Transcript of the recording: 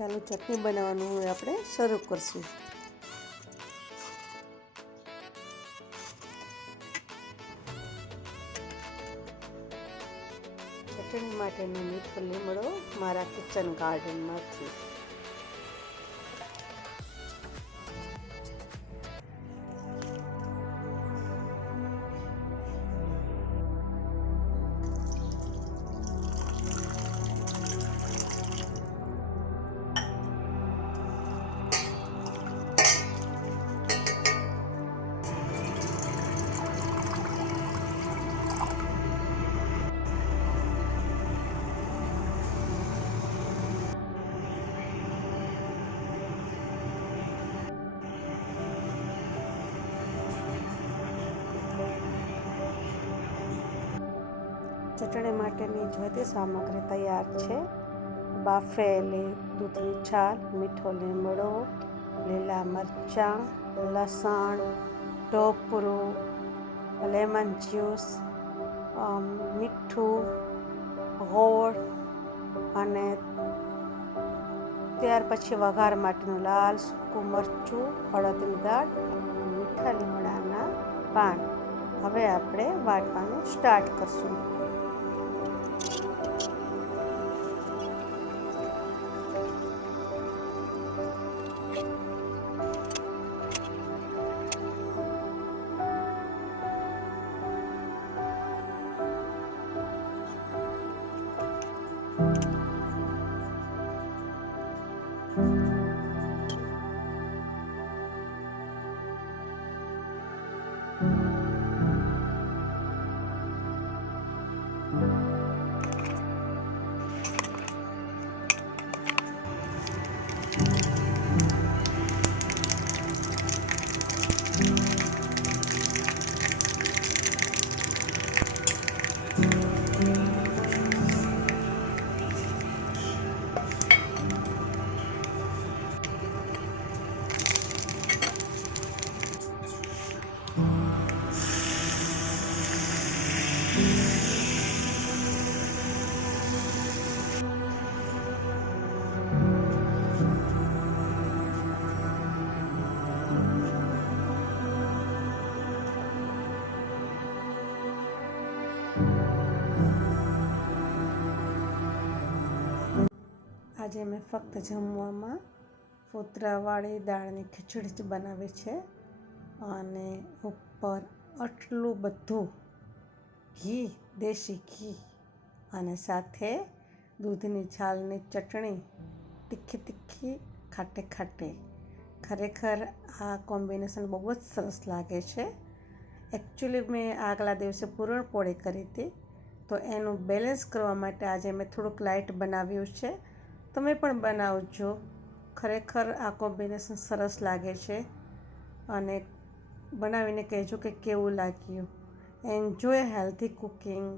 ચાલો ચટણી બનાવવાનું હવે આપણે શરૂ કરશું. ચટણી માટેનો મીઠો લીમડો મારા કિચન ગાર્ડનમાંથી. ચટણી માટેની બધી સામગ્રી તૈયાર છે. બાફેલી દૂધની છાલ, મીઠો લીમડો, લીલા મરચાં, લસણ, ટોપરું, લેમન જ્યુસ, મીઠું, ગોળ અને ત્યાર પછી વઘાર માટેનું લાલ સૂકું મરચું, હળદની દાળ, મીઠા લીમડાના પાન. હવે આપણે વાટવાનું સ્ટાર્ટ કરશું. આજે મેં ફક્ત જમવામાં ફોતરાવાળી દાળની ખીચડી જ બનાવી છે અને ઉપર આટલું બધું ઘી, દેશી ઘી અને સાથે દૂધની છાલની ચટણી, તીખી તીખી, ખાટે ખાટે. ખરેખર આ કોમ્બિનેશન બહુ જ સરસ લાગે છે. એકચ્યુઅલી મેં આગલા દિવસે પૂરણપોળી કરી હતી, તો એનું બેલેન્સ કરવા માટે આજે મેં થોડુંક લાઇટ બનાવ્યું છે. તમે પણ બનાવજો. ખરેખર આ કોમ્બિનેશન સરસ લાગે છે અને બનાવીને કહેજો કે કેવું લાગ્યું. Enjoy healthy cooking.